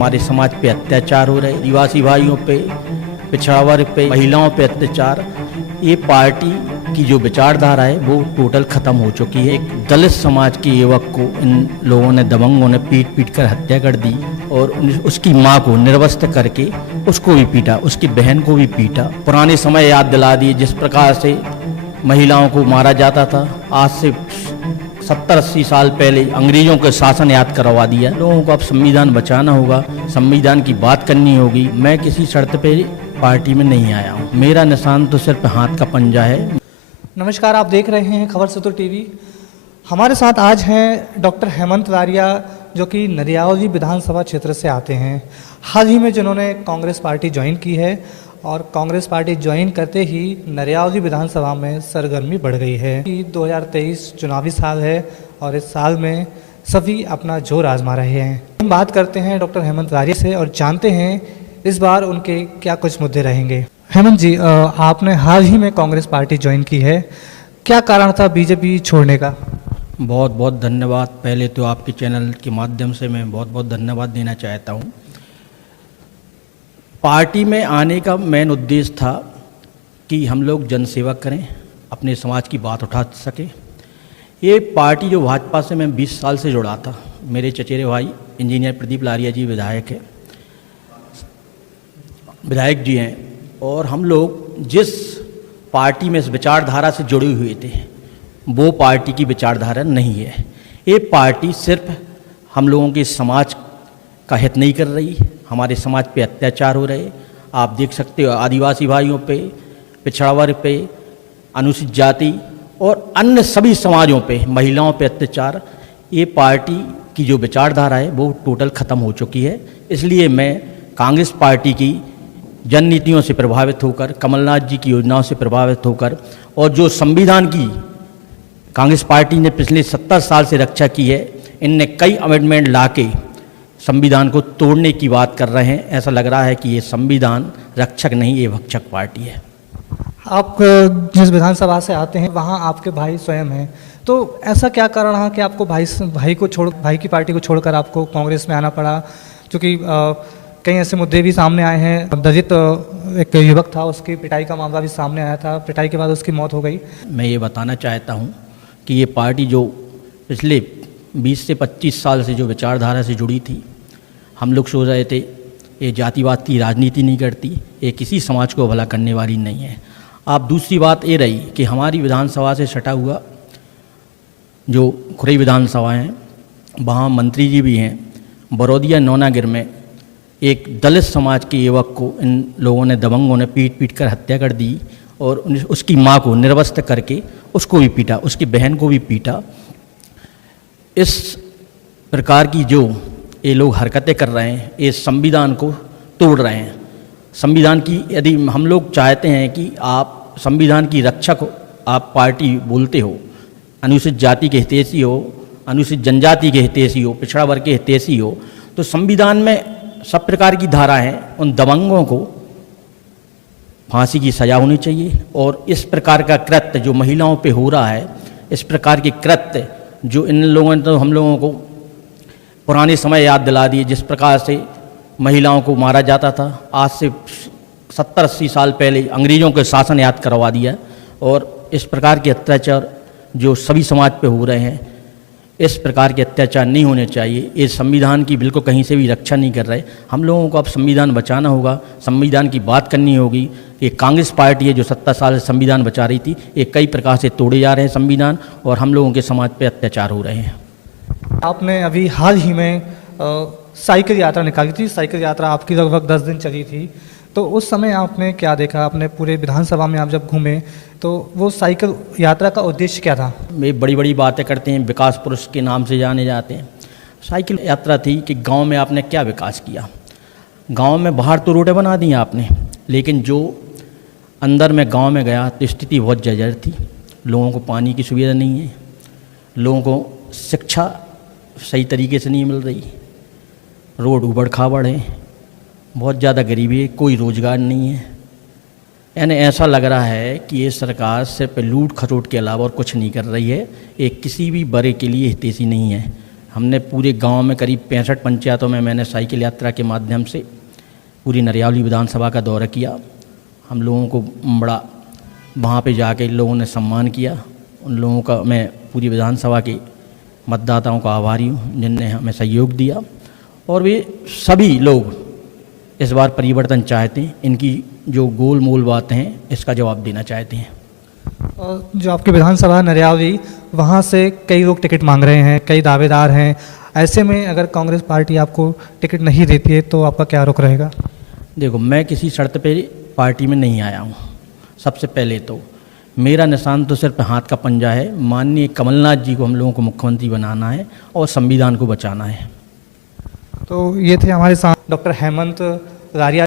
हमारे समाज पे अत्याचार हो रहे, आदिवासी भाइयों पे, पिछड़ा वर्ग पे, महिलाओं पे अत्याचार, ये पार्टी की जो विचारधारा है वो टोटल खत्म हो चुकी है। एक दलित समाज के युवक को इन लोगों ने, दबंगों ने पीट पीट कर हत्या कर दी और उसकी माँ को निर्वस्त्र करके उसको भी पीटा, उसकी बहन को भी पीटा। पुराने समय याद दिला दिए जिस प्रकार से महिलाओं को मारा जाता था। आज से 70-80 साल पहले अंग्रेजों के शासन याद करवा दिया। लोगों को अब संविधान बचाना होगा, संविधान की बात करनी होगी। मैं किसी शर्त पे पार्टी में नहीं आया हूँ, मेरा निशान तो सिर्फ हाथ का पंजा है। नमस्कार, आप देख रहे हैं खबर सतुर टीवी। हमारे साथ आज हैं डॉक्टर हेमंत वारिया, जो कि नरियावली विधानसभा क्षेत्र से आते हैं। हाल ही में जिन्होंने कांग्रेस पार्टी ज्वाइन की है और कांग्रेस पार्टी ज्वाइन करते ही नरियावली विधानसभा में सरगर्मी बढ़ गई है कि 2023 चुनावी साल है और इस साल में सभी अपना जोर आजमा रहे हैं। हम बात करते हैं डॉक्टर हेमंत वारिया से और जानते हैं इस बार उनके क्या कुछ मुद्दे रहेंगे। हेमंत जी, आपने हाल ही में कांग्रेस पार्टी ज्वाइन की है, क्या कारण था बीजेपी छोड़ने का? बहुत बहुत धन्यवाद। पहले तो आपके चैनल के माध्यम से मैं बहुत बहुत धन्यवाद देना चाहता हूँ। पार्टी में आने का मेन उद्देश्य था कि हम लोग जनसेवा करें, अपने समाज की बात उठा सकें। ये पार्टी जो भाजपा से मैं 20 साल से जुड़ा था, मेरे चचेरे भाई इंजीनियर प्रदीप लारिया जी विधायक जी हैं, और हम लोग जिस पार्टी में इस विचारधारा से जुड़े हुए थे वो पार्टी की विचारधारा नहीं है। ये पार्टी सिर्फ हम लोगों के समाज का हित नहीं कर रही, हमारे समाज पे अत्याचार हो रहे। आप देख सकते हो आदिवासी भाइयों पे, पिछड़ा वर्ग पे, अनुसूचित जाति और अन्य सभी समाजों पे, महिलाओं पे अत्याचार। ये पार्टी की जो विचारधारा है वो टोटल ख़त्म हो चुकी है। इसलिए मैं कांग्रेस पार्टी की जन नीतियों से प्रभावित होकर, कमलनाथ जी की योजनाओं से प्रभावित होकर, और जो संविधान की कांग्रेस पार्टी ने पिछले 70 साल से रक्षा की है, इनने कई अमेंडमेंट लाके संविधान को तोड़ने की बात कर रहे हैं। ऐसा लग रहा है कि ये संविधान रक्षक नहीं, ये भक्षक पार्टी है। आप जिस विधानसभा से आते हैं वहाँ आपके भाई स्वयं हैं, तो ऐसा क्या कारण रहा कि आपको भाई की पार्टी को छोड़कर आपको कांग्रेस में आना पड़ा? क्योंकि कई ऐसे मुद्दे भी सामने आए हैं। दलित एक युवक था, उसकी पिटाई का मामला भी सामने आया था, पिटाई के बाद उसकी मौत हो गई। मैं ये बताना चाहता हूँ कि ये पार्टी जो पिछले 20 से 25 साल से जो विचारधारा से जुड़ी थी, हम लोग सोच रहे थे ये जातिवाद की राजनीति नहीं करती, ये किसी समाज को भला करने वाली नहीं है। अब दूसरी बात ये रही कि हमारी विधानसभा से सटा हुआ जो खुरई विधानसभा हैं, वहाँ मंत्री जी भी हैं। बरौदिया नौनागिर में एक दलित समाज के युवक को इन लोगों ने, दबंगों ने पीट पीट कर हत्या कर दी और उसकी माँ को निर्वस्त्र करके उसको भी पीटा, उसकी बहन को भी पीटा। इस प्रकार की जो ये लोग हरकतें कर रहे हैं, ये संविधान को तोड़ रहे हैं। संविधान की, यदि हम लोग चाहते हैं कि आप संविधान की रक्षक हो, आप पार्टी बोलते हो, अनुसूचित जाति के हितैषी हो, अनुसूचित जनजाति के हितैषी हो, पिछड़ा वर्ग के हितैषी हो, तो संविधान में सब प्रकार की धारा है, उन दबंगों को फांसी की सजा होनी चाहिए। और इस प्रकार का कृत्य जो महिलाओं पे हो रहा है, इस प्रकार के कृत्य जो इन लोगों ने, तो हम लोगों को पुराने समय याद दिला दिए जिस प्रकार से महिलाओं को मारा जाता था। आज से 70-80 साल पहले अंग्रेजों के शासन याद करवा दिया। और इस प्रकार के अत्याचार जो सभी समाज पे हो रहे हैं, इस प्रकार के अत्याचार नहीं होने चाहिए। ये संविधान की बिल्कुल कहीं से भी रक्षा नहीं कर रहे। हम लोगों को अब संविधान बचाना होगा, संविधान की बात करनी होगी। ये कांग्रेस पार्टी है जो 70 साल से संविधान बचा रही थी, ये कई प्रकार से तोड़े जा रहे हैं संविधान, और हम लोगों के समाज पे अत्याचार हो रहे हैं। आपने अभी हाल ही में साइकिल यात्रा निकाली थी। साइकिल यात्रा आपकी लगभग 10 दिन चली थी, तो उस समय आपने क्या देखा? आपने पूरे विधानसभा में आप जब घूमे तो वो साइकिल यात्रा का उद्देश्य क्या था? वे बड़ी बड़ी बातें करते हैं, विकास पुरुष के नाम से जाने जाते हैं। साइकिल यात्रा थी कि गांव में आपने क्या विकास किया। गांव में बाहर तो रोडें बना दी आपने, लेकिन जो अंदर में गांव में गया तो स्थिति बहुत जर्जर थी। लोगों को पानी की सुविधा नहीं है, लोगों को शिक्षा सही तरीके से नहीं मिल रही, रोड उबड़ खाबड़ है, बहुत ज़्यादा गरीबी है, कोई रोज़गार नहीं है। यानी ऐसा लग रहा है कि ये सरकार सिर्फ लूट खसोट के अलावा और कुछ नहीं कर रही है। ये किसी भी बड़े के लिए हितैषी नहीं है। हमने पूरे गांव में करीब 65 पंचायतों में मैंने साइकिल यात्रा के माध्यम से पूरी नरियावली विधानसभा का दौरा किया। हम लोगों को बड़ा वहाँ पे जाके लोगों ने सम्मान किया। उन लोगों का मैं पूरी विधानसभा के मतदाताओं का आभारी हूँ जिनने हमें सहयोग दिया, और वे सभी लोग इस बार परिवर्तन चाहते हैं। इनकी जो गोल मोल बातें हैं इसका जवाब देना चाहते हैं। और जो आपकी विधानसभा नरियावली, वहाँ से कई लोग टिकट मांग रहे हैं, कई दावेदार हैं। ऐसे में अगर कांग्रेस पार्टी आपको टिकट नहीं देती है तो आपका क्या रुख रहेगा? देखो, मैं किसी शर्त पे पार्टी में नहीं आया हूँ। सबसे पहले तो मेरा निशान तो सिर्फ हाथ का पंजा है। माननीय कमलनाथ जी को हम लोगों को मुख्यमंत्री बनाना है और संविधान को बचाना है। तो ये थे हमारे साथ डॉक्टर हेमंत रारिया।